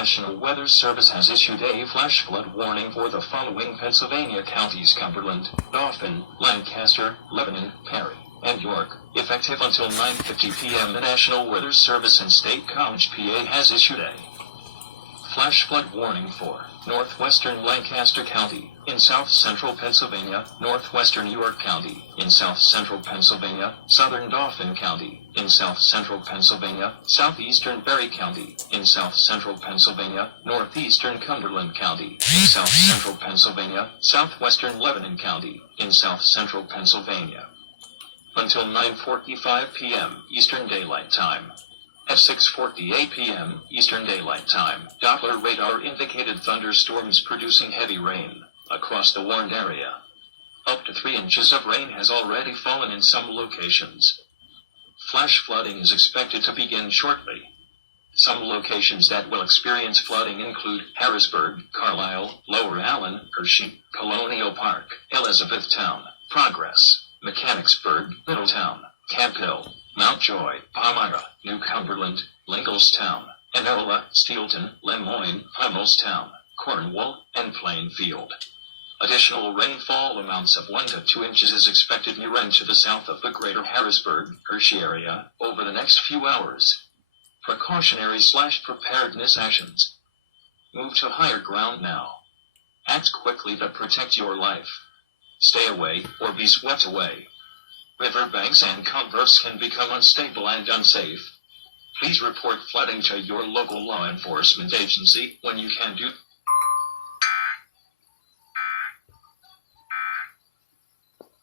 National Weather Service has issued a flash flood warning for the following Pennsylvania counties: Cumberland, Dauphin, Lancaster, Lebanon, Perry, and York. Effective until 9:50 p.m. The National Weather Service in State College, PA has issued a flash flood warning for northwestern Lancaster County, in south-central Pennsylvania, northwestern York County, in south-central Pennsylvania, southern Dauphin County, in south-central Pennsylvania, southeastern Berry County, in south-central Pennsylvania, northeastern Cumberland County, in south-central Pennsylvania, southwestern Lebanon County, in south-central Pennsylvania. Until 9:45 p.m. Eastern Daylight Time. At 6:48 p.m. Eastern Daylight Time, Doppler radar indicated thunderstorms producing heavy rain across the warned area. Up to 3 inches of rain has already fallen in some locations. Flash flooding is expected to begin shortly. Some locations that will experience flooding include Harrisburg, Carlisle, Lower Allen, Hershey, Colonial Park, Elizabethtown, Progress, Mechanicsburg, Middletown, Camp Hill, Mountjoy, Palmyra, New Cumberland, Linglestown, Enola, Steelton, Lemoyne, Hummelstown, Cornwall, and Plainfield. Additional rainfall amounts of 1 to 2 inches is expected near and to the south of the greater Harrisburg, Hershey area over the next few hours. Precautionary/preparedness actions. Move to higher ground now. Act quickly to protect your life. Stay away or be swept away. Riverbanks and culverts can become unstable and unsafe. Please report flooding to your local law enforcement agency when you can do